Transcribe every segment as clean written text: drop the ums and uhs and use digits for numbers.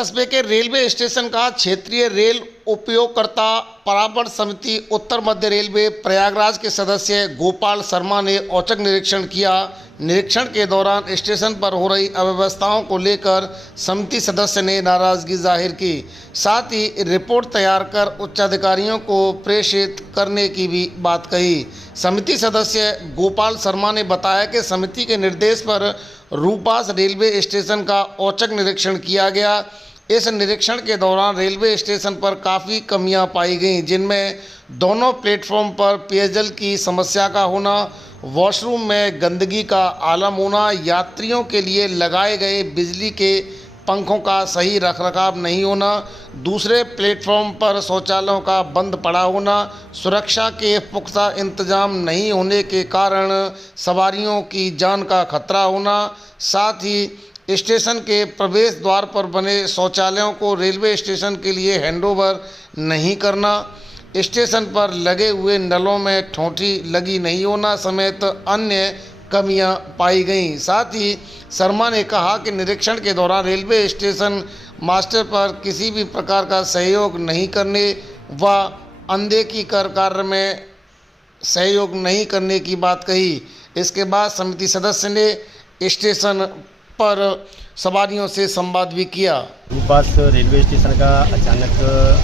कस्बे के railway station का क्षेत्रीय रेल उपयोगकर्ता परामर्श समिति उत्तर मध्य रेलवे प्रयागराज के सदस्य गोपाल शर्मा ने औचक निरीक्षण किया। निरीक्षण के दौरान स्टेशन पर हो रही अव्यवस्थाओं को लेकर समिति सदस्य ने नाराजगी जाहिर की। साथ ही रिपोर्ट तैयार कर उच्चाधिकारियों को प्रेषित करने की भी बात कही। समिति सदस्य गोपाल शर्मा ने बताया कि समिति के निर्देश पर रूपास रेलवे स्टेशन का औचक निरीक्षण किया गया। इस निरीक्षण के दौरान रेलवे स्टेशन पर काफ़ी कमियां पाई गईं, जिनमें दोनों प्लेटफॉर्म पर पेयजल की समस्या का होना, वॉशरूम में गंदगी का आलम होना, यात्रियों के लिए लगाए गए बिजली के पंखों का सही रखरखाव नहीं होना, दूसरे प्लेटफॉर्म पर शौचालयों का बंद पड़ा होना, सुरक्षा के पुख्ता इंतजाम नहीं होने के कारण सवारियों की जान का खतरा होना, साथ ही स्टेशन के प्रवेश द्वार पर बने शौचालयों को रेलवे स्टेशन के लिए हैंडओवर नहीं करना, स्टेशन पर लगे हुए नलों में ठोंठी लगी नहीं होना समेत अन्य कमियां पाई गईं। साथ ही शर्मा ने कहा कि निरीक्षण के दौरान रेलवे स्टेशन मास्टर पर किसी भी प्रकार का सहयोग नहीं करने व अनदेखी कर कार्य में सहयोग नहीं करने की बात कही। इसके बाद समिति सदस्य ने स्टेशन पर सवारियों से संवाद भी किया। रूपास रेलवे स्टेशन का अचानक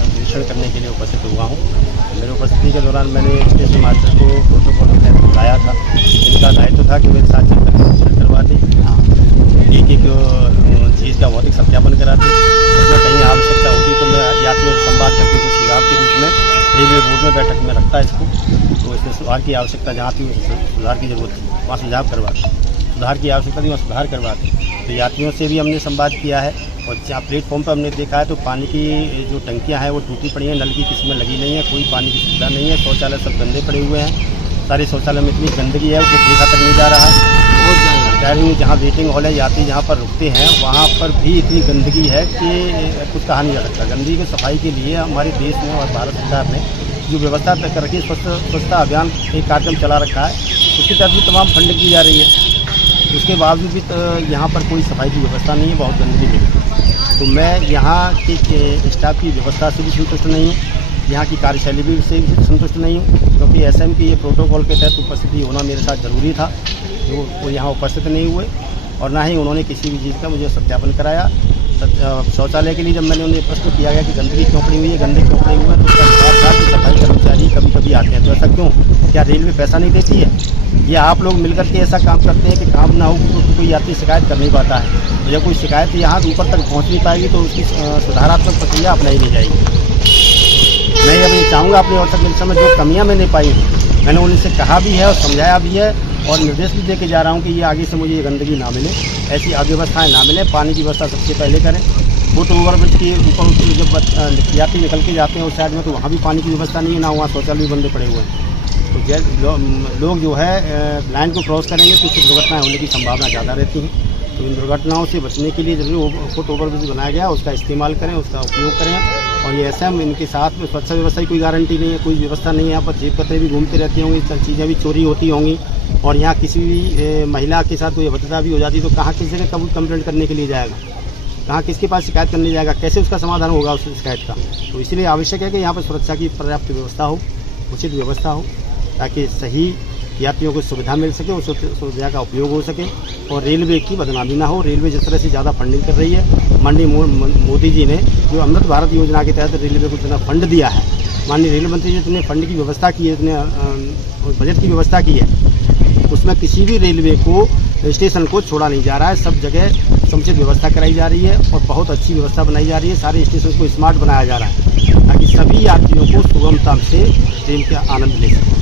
निरीक्षण करने के लिए उपस्थित हुआ हूँ। मेरे उपस्थिति के दौरान मैंने स्टेशन मास्टर को प्रोटोकॉल के तहत बुलाया था। इनका दायित्व था कि मेरे साथ चलकर निरीक्षण करवाते, एक चीज़ का भौतिक सत्यापन कराते। अगर कहीं आवश्यकता होती तो मैं यात्रियों से संवाद करके कुछ सुझाव के रूप में रेलवे बोर्ड में बैठक में रखता इसको। तो इसमें सुधार की आवश्यकता जहाँ थी सुधार की जरूरत थी वहाँ सुझाव करवाते, सुधार की आवश्यकता थी वहाँ सुधार करवाते। तो यात्रियों से भी हमने संवाद किया है और जहाँ प्लेटफॉर्म पर हमने देखा है तो पानी की जो टंकियाँ हैं वो टूटी पड़ी हैं, नल की किस्में लगी नहीं है, कोई पानी की सुविधा नहीं है, शौचालय सब गंदे पड़े हुए हैं। सारे शौचालय में इतनी गंदगी है उसको देखा तक नहीं जा रहा है। और जहाँ वेटिंग हॉल है, यात्री जहाँ पर रुकते हैं वहाँ पर भी इतनी गंदगी है कि कुछ कहा नहीं जा सकता। गंदगी की सफाई के लिए हमारे देश में और भारत सरकार ने जो व्यवस्था कर रखी है, स्वच्छता अभियान एक कार्यक्रम चला रखा है, उसके तहत भी तमाम फंडिंग की जा रही है। उसके बावजूद भी यहाँ पर कोई सफाई की व्यवस्था नहीं है, बहुत गंदगी मिली। तो मैं यहाँ के स्टाफ की व्यवस्था से भी संतुष्ट नहीं हूँ, यहाँ की कार्यशैली भी से भी संतुष्ट नहीं हूँ, क्योंकि एसएम की ये प्रोटोकॉल के तहत उपस्थिति होना मेरे साथ ज़रूरी था, जो वो यहाँ उपस्थित नहीं हुए और ना ही उन्होंने किसी भी चीज़ का मुझे सत्यापन कराया। शौचालय के लिए जब मैंने उन्हें प्रश्न किया गया कि गंदगी क्यों पड़ी हुई है, गंदगी क्यों पड़ी हुई है, तो उसका जवाब था कि सफाई कर्मचारी कभी कभी आते हैं। तो ऐसा क्यों? क्या रेलवे पैसा नहीं देती है? या आप लोग मिलकर के ऐसा काम करते हैं कि काम ना हो तो कोई यात्री शिकायत कर नहीं पाता है? तो जब कोई शिकायत यहाँ ऊपर तक पहुँच नहीं पाएगी तो उसकी सुधारात्मक प्रक्रिया अपनाई नहीं जाएगी। मैं अब ये चाहूँगा अपने औचक निरीक्षण में जो कमियाँ मैंने पाई हैं, मैंने उनसे कहा भी है और समझाया भी है और निर्देश भी दे के जा रहा हूँ कि ये आगे से मुझे ये गंदगी ना मिले, ऐसी अव्यवस्थाएं ना मिले। पानी की व्यवस्था सबसे पहले करें। फुट ओवरब्रिज के ऊपर जब यात्री निकल के जाते हैं उस साइड में तो वहाँ भी पानी की व्यवस्था नहीं है, ना वहाँ शौचालय भी बंदे पड़े हुए हैं। तो लोग जो है लाइन को क्रॉस करेंगे तो इससे दुर्घटनाएँ होने की संभावना ज़्यादा रहती हैं। तो इन दुर्घटनाओं से बचने के लिए जरूर फुट ओवरब्रिज बनाया गया, उसका इस्तेमाल करें, उसका उपयोग करें। और ये एसएम इनके साथ में सुरक्षा व्यवस्था की कोई गारंटी नहीं है, कोई व्यवस्था नहीं है। यहाँ पर जेब कतरे भी घूमते रहती होंगी, चीज़ें भी चोरी होती होंगी और यहाँ किसी भी महिला के साथ कोई अभद्रता भी हो जाती तो कहाँ किसी ने कब कंप्लेंट करने के लिए जाएगा, कहाँ किसके पास शिकायत करने जाएगा, कैसे उसका समाधान होगा उस शिकायत का? तो इसलिए आवश्यक है कि यहाँ पर सुरक्षा की पर्याप्त व्यवस्था हो, उचित व्यवस्था हो, ताकि सही यात्रियों को सुविधा मिल सके, उस सुविधा का उपयोग हो सके और रेलवे की बदनामी ना हो। रेलवे जिस तरह से ज़्यादा फंडिंग कर रही है, माननीय मोदी जी ने जो अमृत भारत योजना के तहत रेलवे को इतना फंड दिया है, माननीय रेल मंत्री जी इतने फंड की व्यवस्था की है, इतने बजट की व्यवस्था की है, उसमें किसी भी रेलवे को स्टेशन को छोड़ा नहीं जा रहा है। सब जगह समुचित व्यवस्था कराई जा रही है और बहुत अच्छी व्यवस्था बनाई जा रही है। सारे स्टेशन को स्मार्ट बनाया जा रहा है ताकि सभी यात्रियों को सुगमता से ट्रेन का आनंद ले सकें।